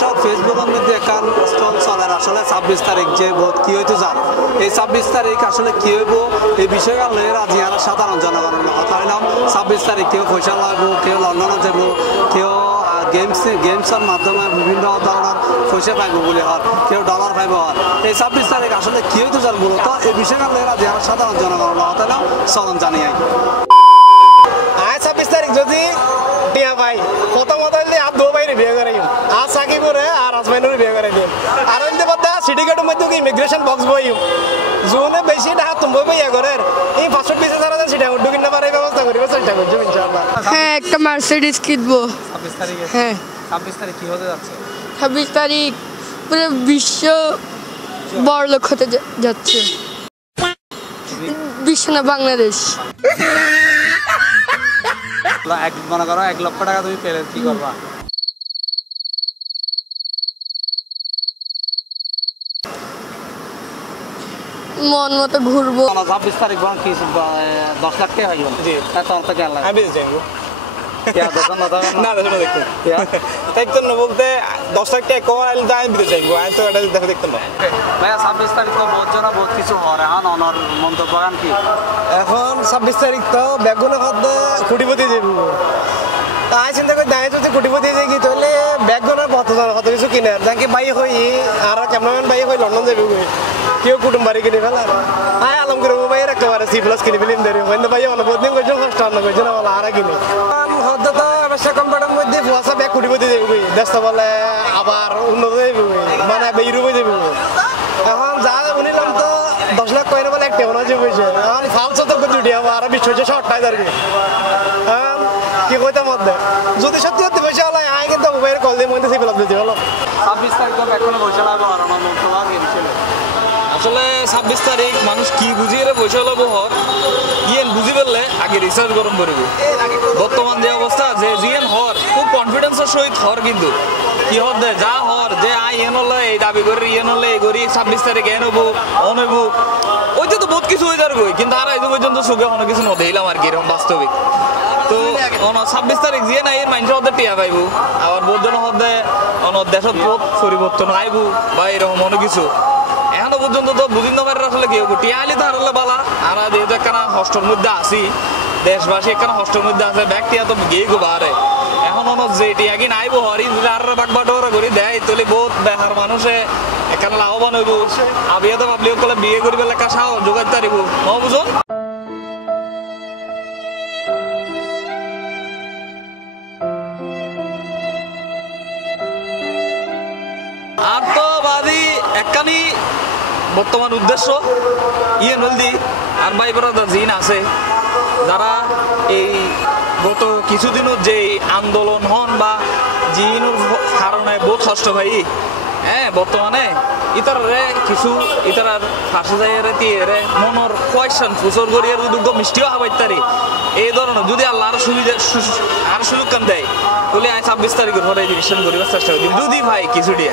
দর্শক ফেসবুকের মধ্যে এখন স্টল চলে আসলে 26 তারিখ যে ভোট কি হইতে যান এই 26 তারিখ আসলে কি হইব এই বিষয়টা লয়ে রাজি আর সাধারণ জনগণের কথা হইলাম 26 তারিখ কেউ পয়সা লাগবো কেউ লন্ডনে যাব কেউ গেমসের মাধ্যমে বিভিন্ন ধরনের পয়সা পাইব বলে হয় কেউ ডলার পাইব হয় এই 26 তারিখ আসলে কি হইতে যান মূলত এই বিষয়টা লয়ে রাজি আর সাধারণ জনগণের কথা হইলাম চলন জানিয়ে 26 তারিখ যদি টিয়া ভাই প্রথমত হইলে আর দো বাইরে বিয়ে করাই আর সাকিবরে আর আসমাইনুরে বিয়ে করাই দিন আর হইতে বাদা সিটি গেটের মধ্যে ইমিগ্রেশন বক্স বইম জোনে বেশি টাকা তুমি বইয়া করে এই 520,000 সিটি ঢুকি না পারে ব্যবস্থা করিবে চেষ্টা করছি ইনশাআল্লাহ হ্যাঁ একটা মার্সিডিজ কিনবো 26 তারিখে হ্যাঁ 26 তারিখ কি হতে যাচ্ছে 26 তারিখ পুরো বিশ্ব বড়লোক হতে যাচ্ছে বিশ্ব না বাংলাদেশ এক মনে করো 1 লক্ষ টাকা তুমি পেলে কি করবা মন মতো ঘুরবো 26 তারিখ বল কি 10 লাখ টাকা হইব জি তোমার তো কেন লাগে আমি যাইবো क्या দোকান না না দেখো তাই তো না বলতে 10 লাখ টাকা কমার আইলে তো আমি বিদেশ যাইবো আমি তো এটা দেখো দেখতে না ভাই 26 তারিখ তো বহুত জন বহুত কিছু হরে হন অনর মন্তব্য গান কি এখন 26 তারিখ তো বেগুনা খাদ্য কোটিপতি যাইবো তাই চিন্তা করে দাঁড়িয়ে যদি কোটিপতি যাই কি তাহলে বেগুনার কত কিছু কিনে যাকে বাই হই আর ক্যামেরাম্যান বাই হই লন্ডন যাবে কেউ কুটুম বাড়ি কিনে ফেলা হ্যাঁ আলমগীর ভাই একেবারে C+ কিনে ফেলিম দেরি হইতে ভাই অনুবোধন করছেন কষ্ট না করছেন বলা আর কিনে হদ্দ তো অবশ্যই কম্পিউটার মধ্যে ফুয়াশা ব্যাগ কোটিপতি যাবে দেশ বলে আবার উন্নত যাবে মানে বেইরুবে যাবে এখন যা উনিলাম তো 10 লাখ কইরে বলে একটা ওনা যাবে এখন ফালসো তো দুটি আর বিশ্বজে শর্টটাই দাঁড়িয়ে কি কইতাম মধ্যে যদি সত্যি সত্যি পয়সা হলো আয় কিন্তু মোবাইল কল দিয়ে মধ্যে C+ দিতে হলো 26 তারিখ তো এখনো পয়সা লাগবে আর অনর মন্তব্য গান ছিল আসলে 26 তারিখ মানুষ কি বুঝিয়ে পয়সা লাভ হর ইয়েন বুঝি পেলে আগে রিসার্চ গরম করবে বর্তমান যে অবস্থা যে জিয়েন হর খুব কনফিডেন্সের সহিত হর কিন্তু কি হর দে যা হর যে আই এন হলে এই দাবি করে ইয়েন হলে এই করি 26 তারিখ এন হবো অন হইব ওইটা তো বহুত কিছু হয়ে যাবে কিন্তু আর এই পর্যন্ত সুখে অনেক কিছু নদেইলাম আর কি এরকম বাস্তবিক তো 26 তারিখ জিয়ে না এর মানুষের হতে টিয়া পাইব আবার বহুত জন হতে দেশের পথ পরিবর্তন আইব বা এরকম অনেক কিছু এখনো পর্যন্ত তো বুঝিন পারে আসলে কি হবো টিয়া আলি তাহলে বালা আর যেহেতু একখানা হস্টের মধ্যে আসি দেশবাসী একখানা হস্টের মধ্যে আছে ব্যাগ টিয়া তো গিয়ে গো বাহারে এখন যে টিয়া কি নাইব হরি আর বাগবাটোরা করে দেয় তাহলে বহুত বেহার মানুষে এখানে লাভবান হইব আবিয়া তো পাবলিক কলে বিয়ে করিবে লেখা সাও যোগাইতে পারিব ন বুঝুন আর তো বাদি একখানি বর্তমান উদ্দেশ্য ইয়ে নলদি আর ভাই ব্রাদার জিন আছে যারা এই গত কিছুদিনের যে আন্দোলন হন বা জিনের কারণে বহুত কষ্ট ভাই হ্যাঁ বর্তমানে ইতারে কিছু ইতার ফাঁসে যায় রে মনের কোয়েশ্চন ফুসর করিয়ে যদি মিষ্টিও হবাই তারি এই ধরনের যদি আল্লাহ আর সুবিধা আর সুযোগ কাম দেয় তাহলে 26 তারিখের পরে রেজিস্ট্রেশন করিবার চেষ্টা করি যদি ভাই কিছু দিয়ে